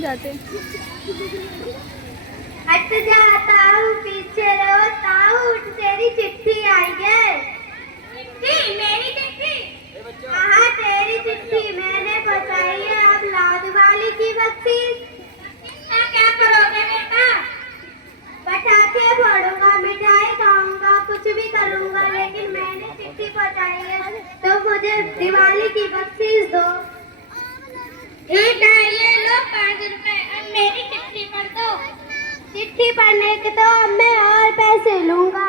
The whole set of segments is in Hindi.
जाते। हट जा ताऊ, पीछे रहो ताऊ, उठ तेरी चिट्ठी आई है। चिट्ठी? मेरी चिट्ठी? हाँ तेरी चिट्ठी मैंने पहुंचाई है। अब लाद वाली की बख्शीश। क्या करोगे बेटा? पटाखे फोड़ूंगा, मिठाई खाऊंगा, कुछ भी करूंगा, लेकिन मैंने चिट्ठी पहुंचाई है तो मुझे दिवाली की बख्शीश दो। ठीक है, ये लो 5 रुपए, अब मेरी चिट्ठी पढ़ दो। चिट्ठी पढ़ने के तो अब मैं और पैसे लूंगा।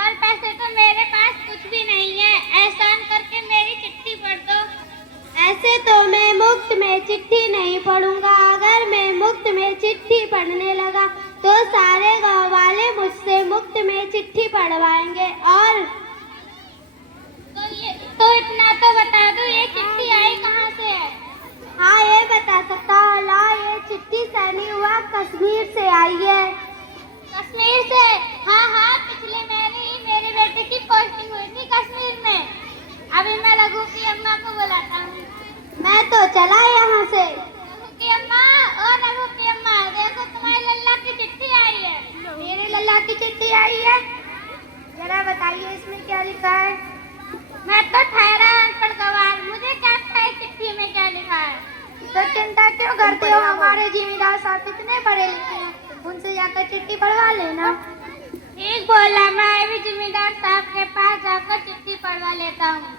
और पैसे तो मेरे पास कुछ भी नहीं है, एहसान करके मेरी चिट्ठी पढ़ दो। ऐसे तो मैं मुफ्त में चिट्ठी नहीं पढ़ूंगा। अगर मैं मुफ्त में चिट्ठी पढ़ने लगा तो सारे गांव वाले मुझसे मुफ्त में चिट्ठी पढ़वाएंगे। और तो इतना तो बता दो, ये चिट्ठी आई कहाँ से है? हाँ ये बता सकता हूँ। ला, ये चिट्ठी सैनी हुआ कश्मीर से आई है। कश्मीर से? हाँ हाँ, पिछले महीने ही मेरे बेटे की पोस्टिंग हुई थी कश्मीर में। अभी मैं रघु की अम्मा को बुलाता हूँ। मैं तो चला यहाँ से। रघु की अम्मा, ओ रघु की अम्मा, देखो तुम्हारे लल्ला की चिट्ठी आई है। मेरे लल्ला की चिट्ठी आई है? जरा बताइए इसमें क्या लिखा है। मैं तो ठहरा अनपढ़ गवार, मुझे क्या पता है चिट्ठी में क्या लिखा है। तो चिंता क्यों करते हो? हमारे जिम्मेदार साहब इतने पढ़े लिखे हैं, उनसे जाकर चिट्ठी पढ़वा लेना। ठीक बोला, मैं भी जिम्मेदार साहब के पास जाकर चिट्ठी पढ़वा लेता हूँ।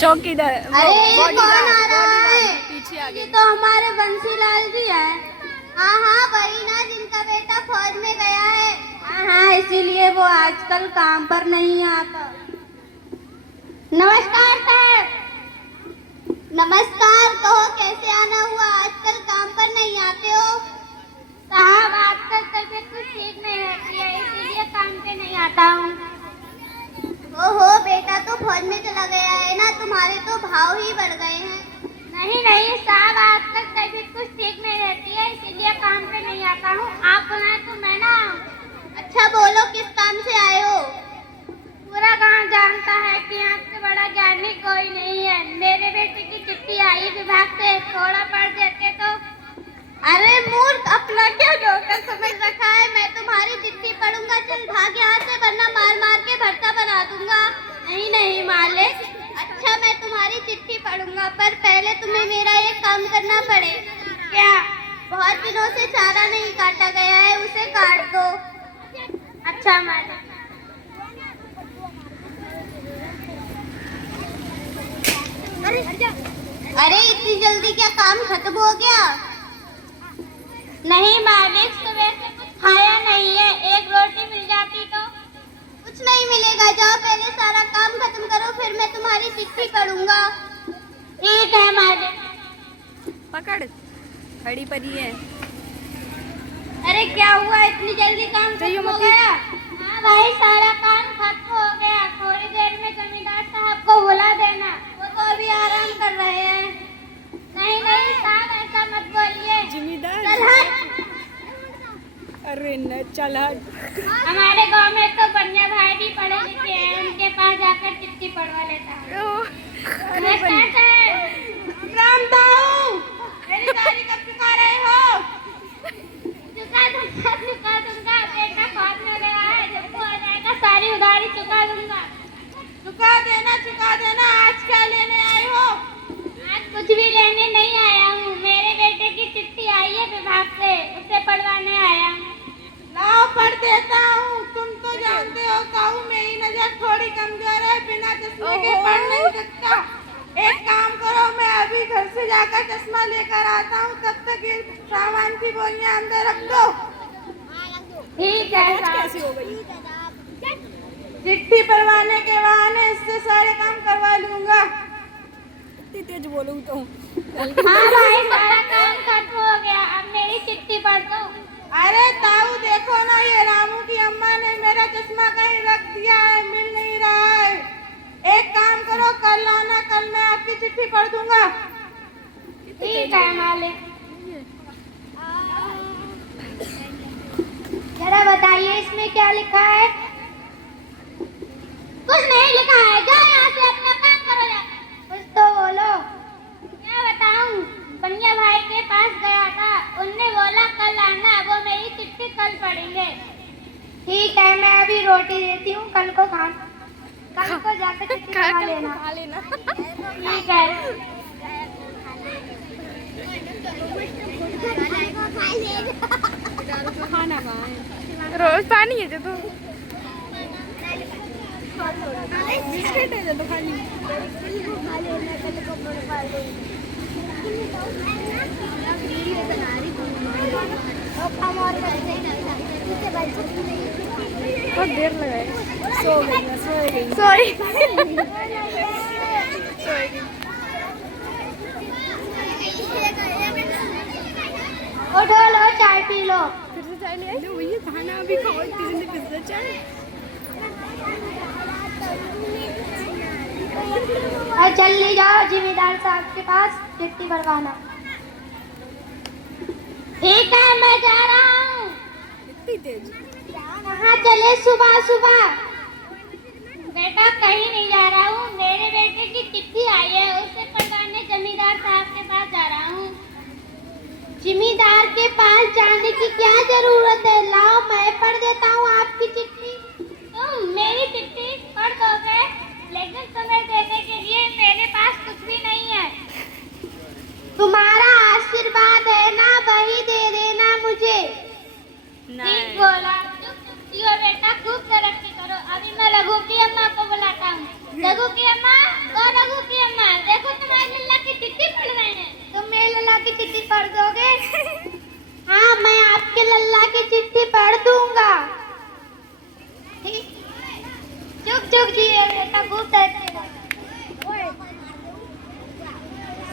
चौकीदार। अरे ये कौन आ रहा है? पीछे आ गए। ये तो हमारे बंसीलाल जी है। हाँ हाँ, वही ना जिनका बेटा फौज में गया है। हाँ हाँ, इसीलिए वो आजकल काम पर नहीं आता। नमस्कार साहब। नमस्कार, कहो कैसे आना हुआ? आजकल काम पर नहीं आते हो? साहब आजकल तबीयत कुछ ठीक नहीं रहती है, इसीलिए काम पे नहीं आता हूँ। ओहो, बेटा तो फौज में चला गया है ना, तुम्हारे तो भाव ही बढ़ गए हैं। नहीं नहीं साहब, आजकल तबीयत कुछ ठीक नहीं रहती है, इसीलिए काम पे नहीं आता हूँ। आप बुलाए तो मैं ना आऊँ। अच्छा बोलो, किस काम से आए हो? पूरा गांव जानता है कि आपसे बड़ा ज्ञानी कोई नहीं है। मेरे बेटे की चिट्ठी आई विभाग से, थोड़ा पढ़ देते तो। अरे मूर्ख, अपना क्या जोकर समझ रखा है? मैं तुम्हारी चिट्ठी पढ़ूंगा, चल भाग यहाँ से, वरना मार मार के भर्ता बना दूंगा। नहीं नहीं मालिक, अच्छा मैं तुम्हारी चिट्ठी पढ़ूंगा, पर पहले तुम्हें मेरा एक काम करना पड़ेगा। क्या? बहुत दिनों से चारा नहीं काटा गया है, उसे काट दो। अच्छा मालिक। अरे इतनी जल्दी क्या काम खत्म हो गया? नहीं मालिक, सुबह से कुछ खाया नहीं है, एक रोटी मिल जाती तो। कुछ नहीं मिलेगा, जाओ पहले सारा काम खत्म करो, फिर मैं तुम्हारी चिट्ठी पढ़ूंगा। ठीक है मालिक। पकड़, खड़ी पड़ी है। अरे क्या हुआ, इतनी जल्दी काम खत्म हो गया? हाँ भाई, सारा काम खत्म हो गया। थोड़ी देर में जमींदार साहब को बुला देना, वो तो अभी आराम कर रहे हैं। नहीं नहीं साहब, ऐसा मत बोलिए। जिम्मेदार? चल हट। अरे न, चल हट। हमारे गांव में तो बढ़िया भाई भी पढ़े लिखे हैं, उनके पास जाकर चिट्ठी पढ़वा लेता हूँ। राम दाऊ, मेरी गाड़ी कब चुका रहे हो? चुका दूंगा, बेटा फौज में गया है, जब वो आ जाएगा सारी उधारी चुका दूंगा। चुका देना। आज क्या लेने आए हो? आज कुछ भी लेने नहीं आया हूँ, मेरे बेटे की चिट्ठी आई है विभाग से, उसे पढ़वाने आया हूँ। लाओ पढ़ देता हूँ। तुम तो जानते हो काऊ, मेरी नजर थोड़ी कमजोर है, बिना चश्मे के पढ़ नहीं सकता। एक काम करो, मैं अभी घर से जाकर चश्मा लेकर आता हूँ, तब तक ये सामान की बोरियां अंदर रख दो। ठीक है। कैसी हो गई? चिट्ठी पढ़वाने के बहाने इससे सारे काम करवा लूंगा। इतनी तेज बोलूं तो। हाँ भाई, सारा काम खत्म हो गया, अब मेरी चिट्ठी पढ़ दो। अरे ताऊ देखो ना, ये रामू की अम्मा ने मेरा चश्मा कहीं रख दिया है, मिल नहीं रहा है। एक काम करो, कल आना, कल मैं आपकी चिट्ठी पढ़ दूंगा। ठीक है मालिक। जरा बताइए इसमें क्या लिखा है? कुछ नहीं लिखा है, जाओ पड़ेंगे। ठीक है, मैं अभी रोटी देती हूँ, कल को जाकर चिट्ठी खा लेना। ठीक है। खाना खाए रोज पानी है जो तो बिस्किट है तो खाली बहुत देर लगाए। सो गई सॉरी। उठो, लो चाय पी लो। फिर से चाय ले आई। लो भैया खाना अभी खाओ, इतनी जल्दी पिज्जा चाय। और जल्दी जाओ जिम्मेदार साहब के पास चिट्ठी भरवाना। ठीक है, मैं जा रहा हूँ। इतनी तेज कहाँ चले सुबह सुबह? बेटा कहीं नहीं जा रहा हूँ, मेरे बेटे की चिट्ठी आई है, उसे पढ़ाने जमींदार साहब के पास जा रहा हूँ। जिम्मेदार के पास जाने की क्या जरूरत है? लाओ मैं पढ़ देता हूँ आपकी चिट्ठी। तुम मेरी चिट्ठी पढ़ दोगे, लेकिन तुम्हें देने के लिए मेरे पास कुछ भी नहीं है। तुम्हारा आशीर्वाद है ना, वही दे देना मुझे। ठीक बोला। चुप जियो बेटा, खूब तरक्की करो। अभी मैं रघु की अम्मा को बुलाता हूँ। रघु की अम्मा, ओ रघु की अम्मा, देखो तुम्हारे लल्ला की चिट्ठी पढ़ रहे हैं। तुम मेरे लल्ला की चिट्ठी पढ़ दोगे? हाँ, मैं आपके लल्ला की चिट्ठी पढ़ दूंगा। ठीक। चुप चुप जियो बेटा, खूब तरक्की करो।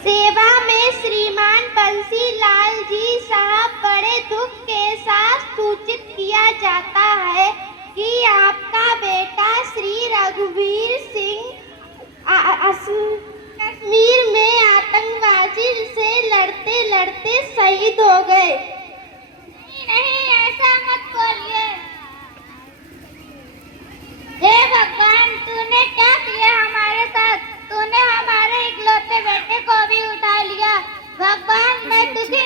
सेवा में श्रीमान बंसीलाल जी साहब, बड़े दुख के साथ सूचित किया जाता है कि आपका बेटा श्री रघुवीर सिंह कश्मीर में आतंकवादी से लड़ते लड़ते शहीद हो गए। नहीं, ऐसा मत बोलिए। हे भगवान, तूने क्या किया हमारे साथ? तूने हमारे इकलौते बेटे को भी उठा लिया। भगवान, मैं दुखी